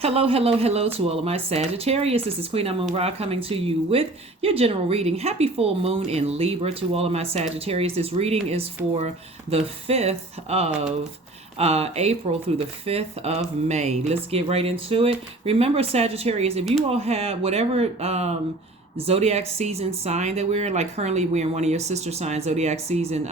Hello, hello, hello to all of my Sagittarius. This is Queen Amun Ra coming to you with your general reading. Happy full moon in Libra to all of my Sagittarius. This reading is for the 5th of April through the 5th of May. Let's get right into it. Remember, Sagittarius, if you all have whatever Zodiac season sign that we're in, like currently we're in one of your sister signs, Zodiac season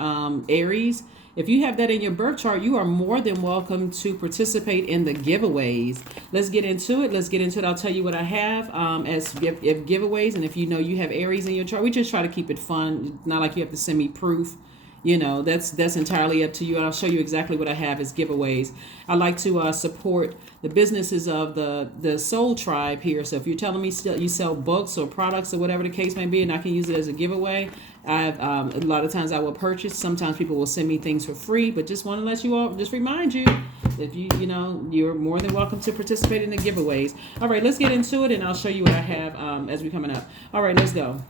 Aries. If you have that in your birth chart, you are more than welcome to participate in the giveaways. Let's get into it. I'll tell you what I have as giveaways. And if you know you have Aries in your chart, we just try to keep it fun. Not like you have to send me proof. You know, that's entirely up to you. And I'll show you exactly what I have as giveaways. I like to support the businesses of the Soul Tribe here. So if you're telling me you sell books or products or whatever the case may be, and I can use it as a giveaway, I've a lot of times I will purchase. Sometimes people will send me things for free, but just want to let you all, just remind you, if you're more than welcome to participate in the giveaways. All right, let's get into it, and I'll show you what I have as we coming up. All right, let's go.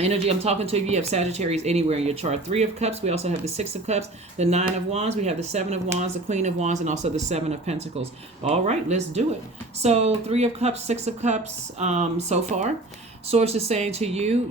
Energy, I'm talking to you have Sagittarius anywhere in your chart. 3 of Cups. We also have the 6 of Cups, the 9 of Wands. We have the 7 of Wands, the Queen of Wands, and also the 7 of Pentacles. All right, let's do it. So 3 of Cups, 6 of Cups so far. Source is saying to you,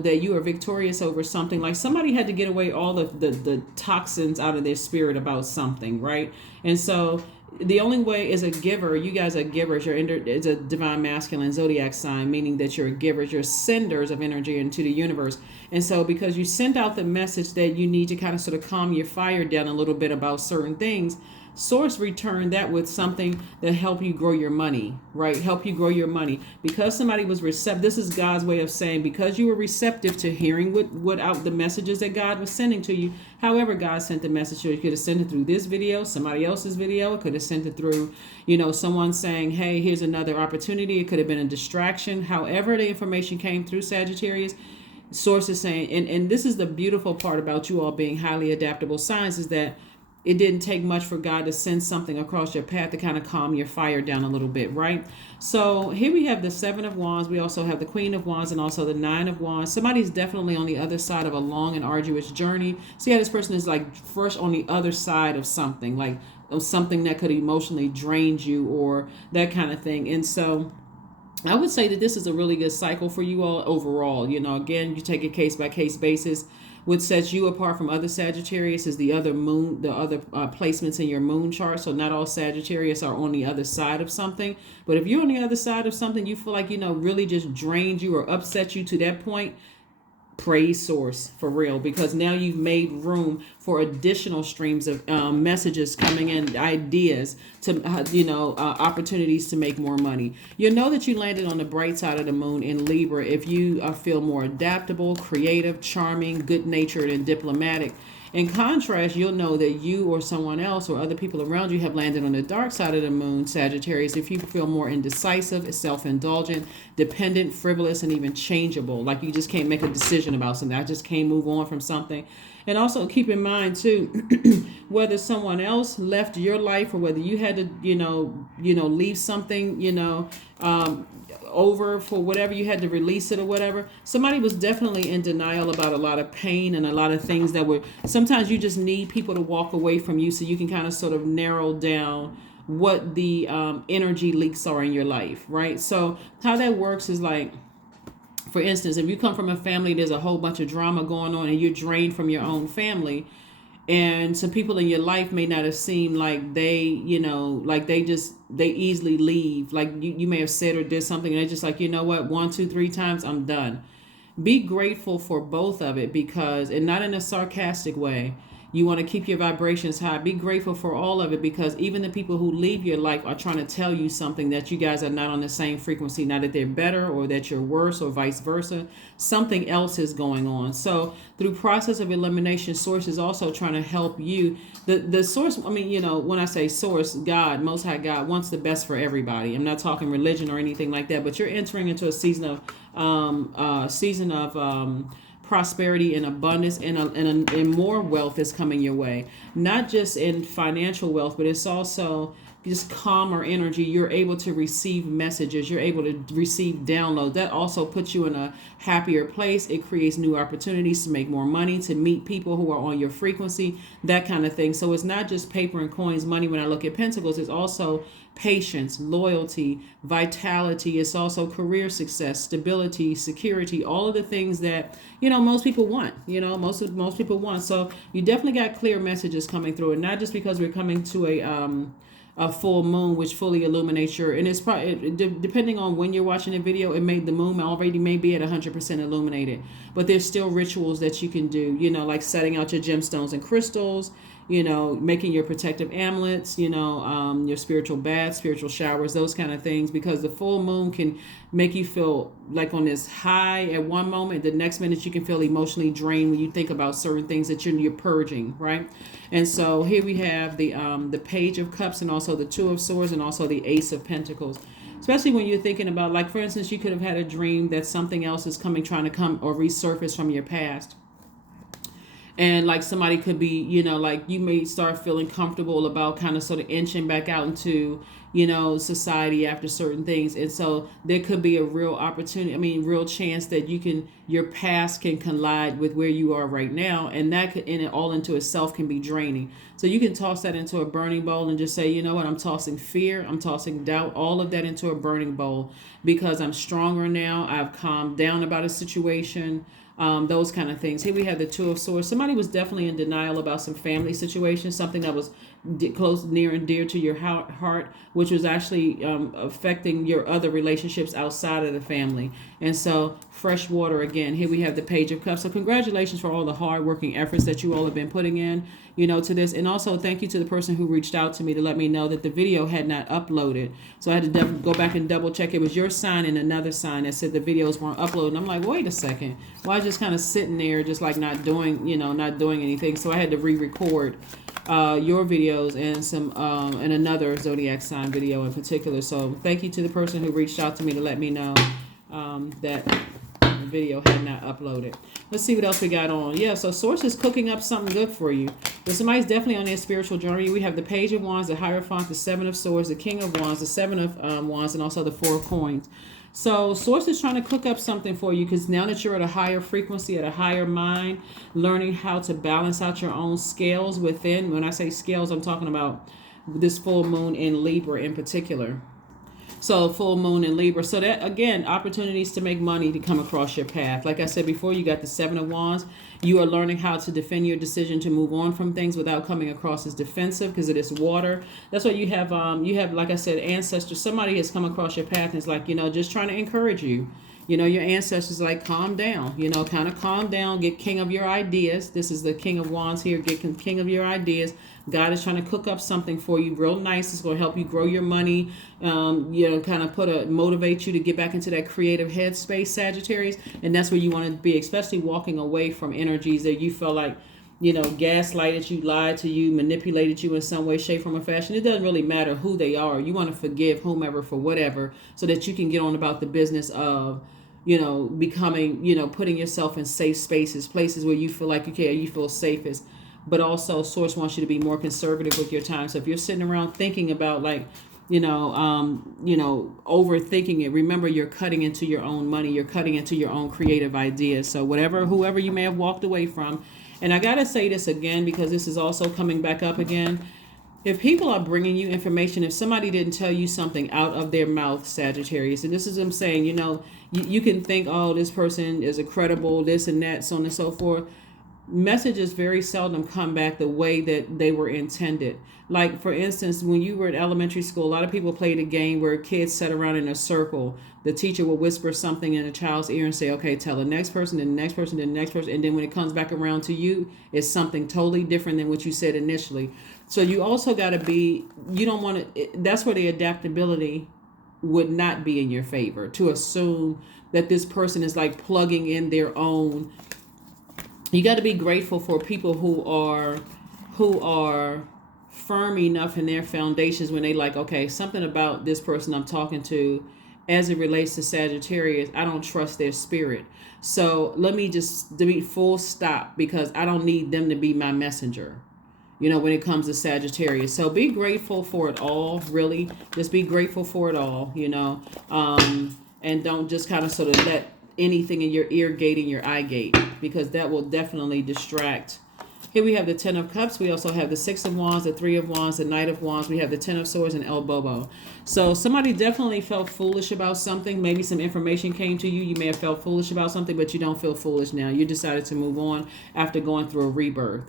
that you are victorious over something. Like somebody had to get away all the toxins out of their spirit about something, right? And so the only way is a giver. You guys are givers. It's a divine masculine zodiac sign, meaning that you're givers. You're senders of energy into the universe. And so because you sent out the message that you need to kind of sort of calm your fire down a little bit about certain things, Source returned that with something that help you grow your money, right? Help you grow your money. Because somebody was receptive. This is God's way of saying, because you were receptive to hearing what out the messages that God was sending to you. However God sent the message to you, could have sent it through this video, somebody else's video. It could have sent it through, someone saying, hey, here's another opportunity. It could have been a distraction. However the information came through, Sagittarius, Source is saying, and this is the beautiful part about you all being highly adaptable signs, is that it didn't take much for God to send something across your path to kind of calm your fire down a little bit, right? So here we have the 7 of Wands. We also have the Queen of Wands and also the 9 of Wands. Somebody's definitely on the other side of a long and arduous journey. See how this person is like first on the other side of something, like of something that could emotionally drain you or that kind of thing. And so I would say that this is a really good cycle for you all overall. Again, you take a case by case basis. What sets you apart from other Sagittarius is the other placements in your moon chart. So not all Sagittarius are on the other side of something. But if you're on the other side of something, you feel like, really just drained you or upset you to that point, praise Source for real, because now you've made room for additional streams of messages coming in, ideas to opportunities to make more money. You'll know that you landed on the bright side of the moon in Libra if you feel more adaptable, creative, charming, good-natured, and diplomatic. In contrast, you'll know that you or someone else or other people around you have landed on the dark side of the moon, Sagittarius, if you feel more indecisive, self-indulgent, dependent, frivolous, and even changeable. Like you just can't make a decision about something. I just can't move on from something. And also keep in mind, too, whether someone else left your life or whether you had to, leave something, over for whatever, you had to release it or whatever. Somebody was definitely in denial about a lot of pain and a lot of things that were, sometimes you just need people to walk away from you so you can kind of sort of narrow down what the energy leaks are in your life, right? So how that works is like, for instance, if you come from a family, there's a whole bunch of drama going on and you're drained from your own family, and some people in your life may not have seemed like they, like they easily leave. Like you may have said or did something and they're just like, 1, 2, 3 times, I'm done. Be grateful for both of it, because, and not in a sarcastic way, you want to keep your vibrations high. Be grateful for all of it, because even the people who leave your life are trying to tell you something, that you guys are not on the same frequency, not that they're better or that you're worse or vice versa. Something else is going on. So through process of elimination, Source is also trying to help you. The Source, when I say Source, God, Most High God, wants the best for everybody. I'm not talking religion or anything like that, but you're entering into a season of prosperity and abundance, and more wealth is coming your way. Not just in financial wealth, but it's also just calmer energy. You're able to receive messages. You're able to receive downloads. That also puts you in a happier place. It creates new opportunities to make more money, to meet people who are on your frequency, that kind of thing. So it's not just paper and coins, money. When I look at Pentacles, it's also patience, loyalty, vitality. It's also career success, stability, security, all of the things that, most people want, most people want. So you definitely got clear messages coming through, and not just because we're coming to a full moon, which fully illuminates your, and it's probably, depending on when you're watching the video, it made the moon already may be at 100% illuminated, but there's still rituals that you can do, like setting out your gemstones and crystals, making your protective amulets, your spiritual baths, spiritual showers, those kind of things, because the full moon can make you feel like on this high at one moment. The next minute you can feel emotionally drained when you think about certain things that you're purging, right? And so here we have the Page of Cups, and also the Two of Swords, and also the Ace of Pentacles. Especially when you're thinking about, like, for instance, you could have had a dream that something else is trying to come or resurface from your past. And like somebody could be, like you may start feeling comfortable about kind of sort of inching back out into, society after certain things. And so there could be a real opportunity, real chance that your past can collide with where you are right now. And that could, in it all into itself, can be draining. So you can toss that into a burning bowl and just say, you know what, I'm tossing fear, I'm tossing doubt, all of that into a burning bowl, because I'm stronger now. I've calmed down about a situation. Those kind of things. Here we have the Two of Swords. Somebody was definitely in denial about some family situation, something that was close, near and dear to your heart, which was actually affecting your other relationships outside of the family. And so fresh water again. Here we have the Page of Cups. So congratulations for all the hard-working efforts that you all have been putting in, to this. And also thank you to the person who reached out to me to let me know that the video had not uploaded. So I had to go back and double check. It was your sign and another sign that said the videos weren't uploaded. And I'm like, wait a second. Why just kind of sitting there, just like not doing anything? So I had to re-record your videos and another Zodiac sign video in particular. So thank you to the person who reached out to me to let me know that the video had not uploaded. Let's see what else we got on. Yeah, so Source is cooking up something good for you. But somebody's definitely on their spiritual journey. We have the Page of Wands, the Hierophant, the Seven of Swords, the King of Wands, the Seven of Wands, and also the Four of Coins. So Source is trying to cook up something for you, because now that you're at a higher frequency, at a higher mind, learning how to balance out your own scales within. When I say scales, I'm talking about this full moon in Libra in particular. So full moon in Libra. So that, again, opportunities to make money to come across your path. Like I said before, you got the Seven of Wands. You are learning how to defend your decision to move on from things without coming across as defensive, because it is water. That's why you have, like I said, ancestors. Somebody has come across your path and is like, just trying to encourage you. Your ancestors like, calm down, kind of calm down, get king of your ideas. This is the King of Wands here. Get king of your ideas. God is trying to cook up something for you real nice. It's going to help you grow your money, kind of motivate you to get back into that creative headspace, Sagittarius. And that's where you want to be, especially walking away from energies that you feel like, gaslighted you, lied to you, manipulated you in some way, shape, form, or fashion. It doesn't really matter who they are. You want to forgive whomever for whatever, so that you can get on about the business of, becoming, putting yourself in safe spaces, places where you feel like you feel safest. But also Source wants you to be more conservative with your time. So if you're sitting around thinking about overthinking it, remember you're cutting into your own money. You're cutting into your own creative ideas. So whoever you may have walked away from. And I got to say this again, because this is also coming back up again. If people are bringing you information, if somebody didn't tell you something out of their mouth, Sagittarius, and this is them saying, you can think, oh, this person is a credible, this and that, so on and so forth. Messages very seldom come back the way that they were intended. Like, for instance, when you were in elementary school, a lot of people played a game where kids sat around in a circle. The teacher would whisper something in a child's ear and say, okay, tell the next person, then the next person, then the next person. And then when it comes back around to you, it's something totally different than what you said initially. So you also got to be, you don't want to, that's where the adaptability would not be in your favor, to assume that this person is like plugging in their own. You got to be grateful for people who are firm enough in their foundations when they like, okay, something about this person I'm talking to as it relates to Sagittarius, I don't trust their spirit. So let me just do full stop, because I don't need them to be my messenger, when it comes to Sagittarius. So be grateful for it all, really. Just be grateful for it all, and don't just kind of sort of let anything in your ear gate and your eye gate, because that will definitely distract. Here we have the Ten of Cups. We also have the Six of Wands, the Three of Wands, the Knight of Wands. We have the Ten of Swords and El Bobo. So somebody definitely felt foolish about something. Maybe some information came to you. You may have felt foolish about something, but you don't feel foolish now. You decided to move on after going through a rebirth.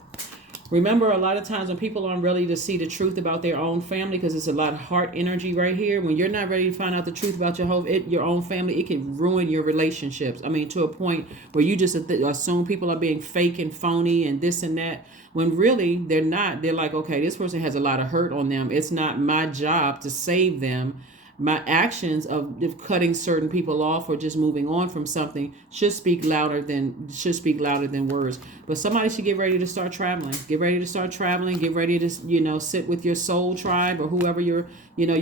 Remember, a lot of times when people aren't ready to see the truth about their own family, because it's a lot of heart energy right here. When you're not ready to find out the truth about your own family, it can ruin your relationships. I mean, to a point where you just assume people are being fake and phony and this and that, when really they're not. They're like, okay, this person has a lot of hurt on them. It's not my job to save them. My actions of cutting certain people off or just moving on from something should speak louder than words. But somebody should get ready to start traveling. Get ready to start traveling. Get ready to, sit with your soul tribe or whoever your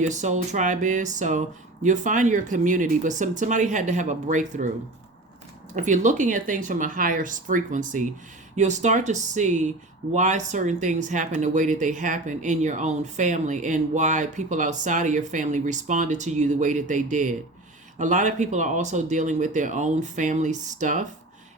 soul tribe is. So you'll find your community, but somebody had to have a breakthrough. If you're looking at things from a higher frequency, you'll start to see why certain things happen the way that they happen in your own family and why people outside of your family responded to you the way that they did. A lot of people are also dealing with their own family stuff.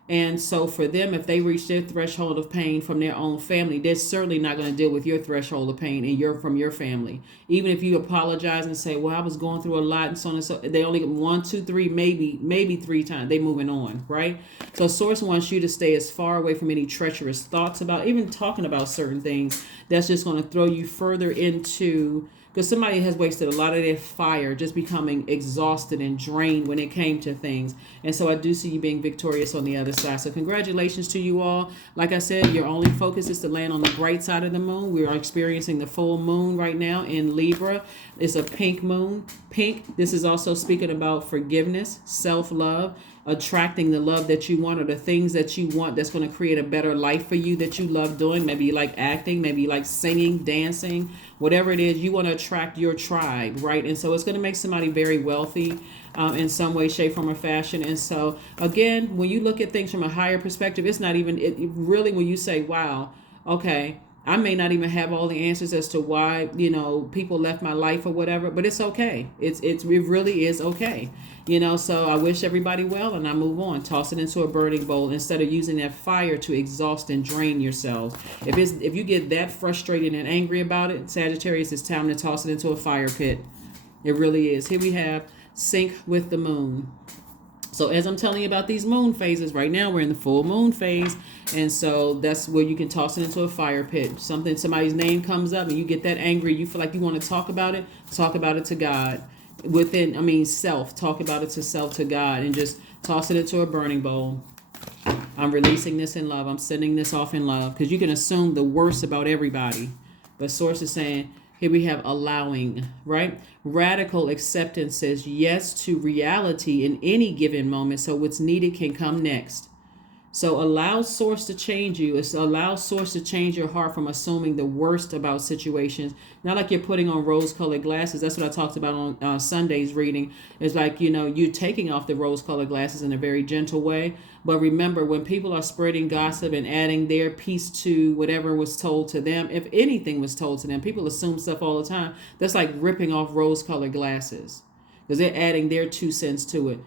And so for them, if they reach their threshold of pain from their own family, they're certainly not going to deal with your threshold of pain from your family. Even if you apologize and say, well, I was going through a lot and so on and so, they only get 1, 2, 3, maybe 3 times. They moving on, right? So Source wants you to stay as far away from any treacherous thoughts about, even talking about certain things. That's just going to throw you further into, because somebody has wasted a lot of their fire just becoming exhausted and drained when it came to things. And so I do see you being victorious on the other side. So congratulations to you all. Like I said, your only focus is to land on the bright side of the moon. We are experiencing the full moon right now in Libra. It's a pink moon. Pink. This is also speaking about forgiveness, self-love, attracting the love that you want or the things that you want that's going to create a better life for you that you love doing. Maybe you like acting, maybe you like singing, dancing, whatever it is, you want to attract your tribe, right? And so it's going to make somebody very wealthy in some way, shape, form, or fashion. And so again, when you look at things from a higher perspective, it's not even really when you say, wow, okay, I may not even have all the answers as to why, people left my life or whatever, but it's okay. It really is okay. So I wish everybody well and I move on. Toss it into a burning bowl instead of using that fire to exhaust and drain yourselves. If you get that frustrated and angry about it, Sagittarius, it's time to toss it into a fire pit. It really is. Here we have sync with the moon. So as I'm telling you about these moon phases, right now we're in the full moon phase. And so that's where you can toss it into a fire pit. Somebody's name comes up and you get that angry. You feel like you want to talk about it to God. Self. Talk about it to self, to God, and just toss it into a burning bowl. I'm releasing this in love. I'm sending this off in love. Because you can assume the worst about everybody. But Source is saying, here we have allowing, right? Radical acceptance says yes to reality in any given moment, so what's needed can come next. So allow Source to change you. Allow Source to change your heart from assuming the worst about situations. Not like you're putting on rose-colored glasses. That's what I talked about on Sunday's reading. It's like, you're taking off the rose-colored glasses in a very gentle way. But remember, when people are spreading gossip and adding their piece to whatever was told to them, if anything was told to them, people assume stuff all the time. That's like ripping off rose-colored glasses because they're adding their 2 cents to it.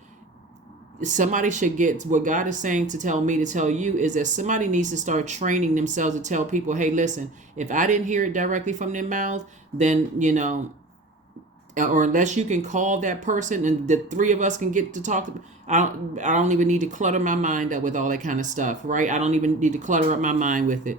Somebody should get what God is saying to tell me to tell you is that somebody needs to start training themselves to tell people, hey, listen, if I didn't hear it directly from their mouth, then, or unless you can call that person and the 3 of us can get to talk, I don't even need to clutter my mind up with all that kind of stuff, right? I don't even need to clutter up my mind with it.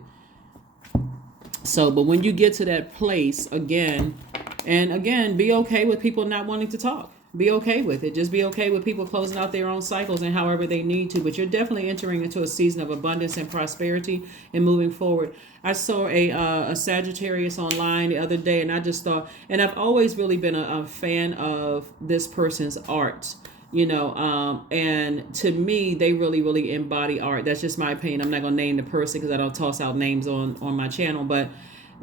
So, but when you get to that place again, be okay with people not wanting to talk. Be okay with it. Just be okay with people closing out their own cycles and however they need to. But you're definitely entering into a season of abundance and prosperity and moving forward. I saw a Sagittarius online the other day, and I just thought, and I've always really been a fan of this person's art, and to me, they really, really embody art. That's just my opinion. I'm not going to name the person because I don't toss out names on my channel. But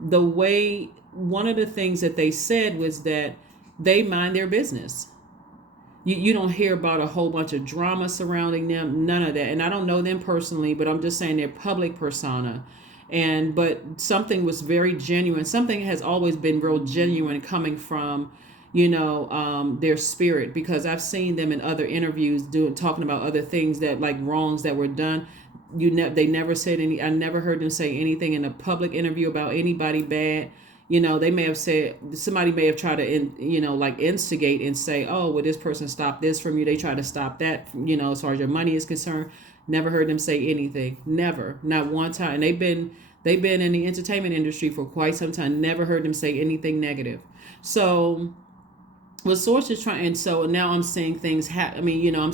one of the things that they said was that they mind their business. You don't hear about a whole bunch of drama surrounding them, none of that. And I don't know them personally, but I'm just saying their public persona. But something was very genuine. Something has always been real genuine coming from, their spirit, because I've seen them in other interviews talking about other things that like wrongs that were done. They never said any. I never heard them say anything in a public interview about anybody bad. They may have said, somebody may have tried to like instigate and say, oh, well, this person stopped this from you, they try to stop that, as far as your money is concerned. Never heard them say anything. Never. Not one time. And they've been in the entertainment industry for quite some time. Never heard them say anything negative. So what source is trying, and so now I'm seeing things I'm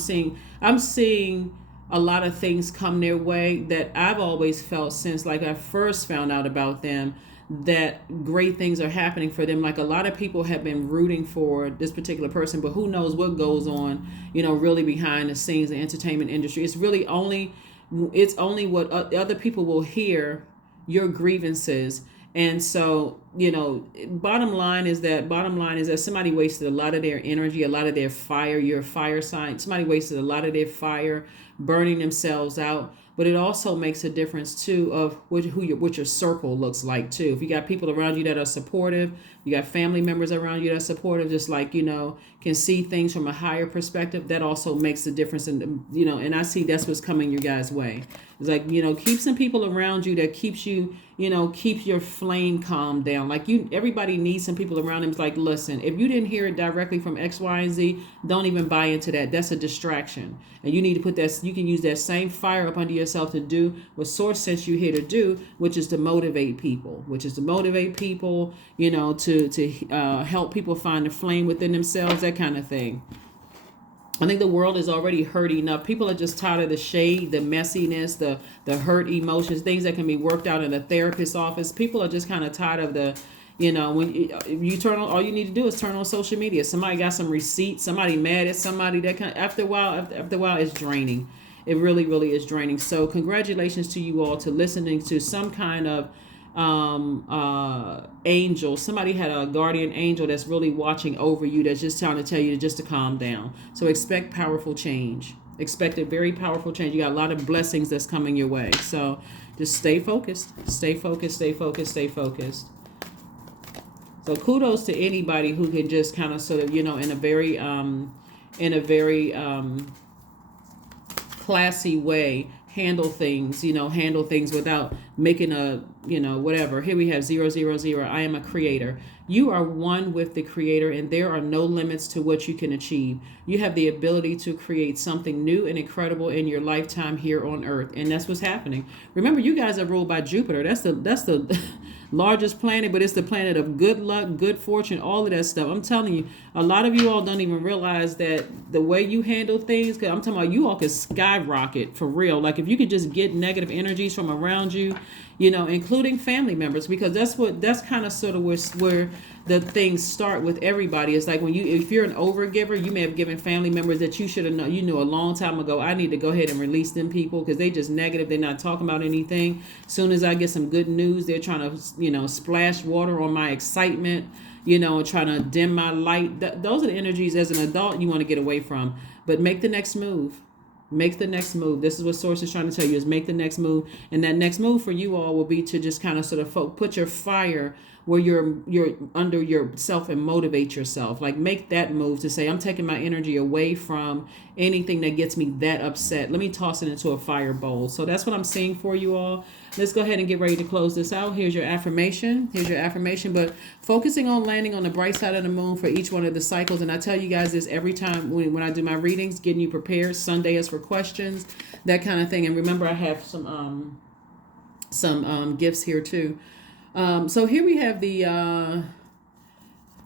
seeing a lot of things come their way that I've always felt since like I first found out about them, that great things are happening for them. Like a lot of people have been rooting for this particular person, but who knows what goes on, really behind the scenes in the entertainment industry. It's only what other people will hear, your grievances. And so, bottom line is that somebody wasted a lot of their energy, a lot of their fire. You're a fire sign. Somebody wasted a lot of their fire burning themselves out. But it also makes a difference too of what your circle looks like too. If you got people around you that are supportive, you got family members around you that are supportive, just like, can see things from a higher perspective, that also makes a difference. And I see that's what's coming your guys' way. It's like, keep some people around you that keeps you, keep your flame calm down. Like everybody needs some people around them. It's like, listen, if you didn't hear it directly from X, Y, and Z, don't even buy into that. That's a distraction. And you need to put that, you can use that same fire up under yourself to do what source sent you here to do, which is to motivate people, to help people find the flame within themselves, that kind of thing. I think the world is already hurt enough. People are just tired of the shade, the messiness, the hurt emotions, things that can be worked out in a therapist's office. People are just kind of tired of the, when you turn on, all you need to do is turn on social media. Somebody got some receipts, somebody mad at somebody. That kind of, after a while, it's draining. It really, really is draining. So congratulations to you all to listening to some kind of angel. Somebody had a guardian angel that's really watching over you, that's just trying to tell you to calm down. So expect powerful change. Expect a very powerful change. You got a lot of blessings that's coming your way. So just stay focused. Stay focused. So kudos to anybody who can just kind of sort of, in a very classy way handle things without making a, whatever. Here we have 000. I am a creator. You are one with the creator, and there are no limits to what you can achieve. You have the ability to create something new and incredible in your lifetime here on earth. And that's what's happening. Remember, you guys are ruled by Jupiter. That's the largest planet, but it's the planet of good luck, good fortune, all of that stuff. I'm telling you, a lot of you all don't even realize that the way you handle things, because I'm talking about you all could skyrocket for real. Like if you could just get negative energies from around you, including family members, because that's kind of sort of where the things start with everybody. It's like if you're an overgiver, you may have given family members that you should have known, a long time ago, I need to go ahead and release them people because they just negative. They're not talking about anything. Soon as I get some good news, they're trying to, splash water on my excitement, trying to dim my light. Those are the energies as an adult you want to get away from. But make the next move. Make the next move. This is what Source is trying to tell you, is make the next move. And that next move for you all will be to just kind of sort of put your fire where you're under yourself and motivate yourself. Like make that move to say, I'm taking my energy away from anything that gets me that upset. Let me toss it into a fire bowl. So that's what I'm seeing for you all. Let's go ahead and get ready to close this out. Here's your affirmation. But focusing on landing on the bright side of the moon for each one of the cycles. And I tell you guys this every time when I do my readings, getting you prepared. Sunday is for questions, that kind of thing. And remember, I have some gifts here too. So here we have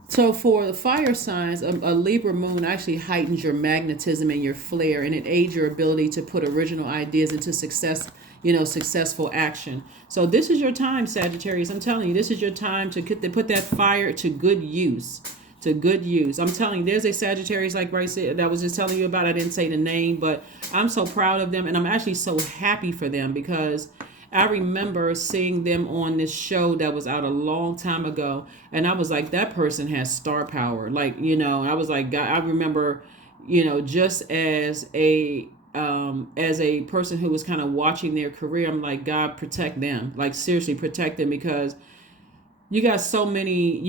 so for the fire signs, a Libra moon actually heightens your magnetism and your flair, and it aids your ability to put original ideas into successful action. So this is your time, Sagittarius. I'm telling you, this is your time to put that fire to good use. I'm telling you, there's a Sagittarius like Bryce that I was just telling you about. I didn't say the name, but I'm so proud of them, and I'm actually so happy for them because I remember seeing them on this show that was out a long time ago, and I was like, that person has star power. Like, I was like, God, I remember, just as a person who was kind of watching their career, I'm like, God, protect them. Like, seriously, protect them, because you have so many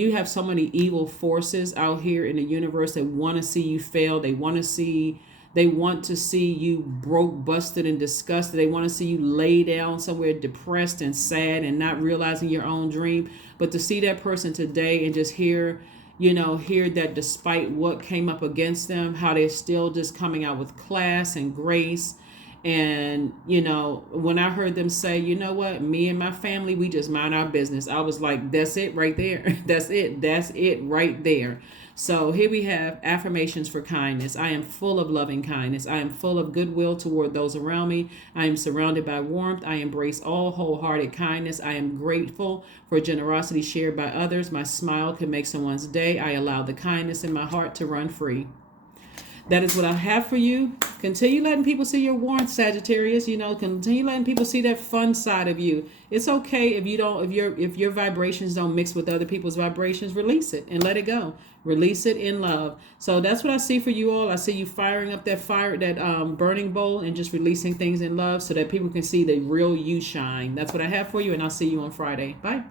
evil forces out here in the universe that want to see you fail. They want to see They want to see you broke, busted, and disgusted. They want to see you lay down somewhere depressed and sad and not realizing your own dream. But to see that person today and just hear, hear that despite what came up against them, how they're still just coming out with class and grace. And, when I heard them say, you know what, me and my family, we just mind our business. I was like, that's it right there. That's it. That's it right there. So here we have affirmations for kindness. I am full of loving kindness. I am full of goodwill toward those around me. I am surrounded by warmth. I embrace all wholehearted kindness. I am grateful for generosity shared by others. My smile can make someone's day. I allow the kindness in my heart to run free. That is what I have for you. Continue letting people see your warmth, Sagittarius. Continue letting people see that fun side of you. It's okay if your vibrations don't mix with other people's vibrations. Release it and let it go. Release it in love. So that's what I see for you all. I see you firing up that burning bowl and just releasing things in love so that people can see the real you shine. That's what I have for you, and I'll see you on Friday. Bye.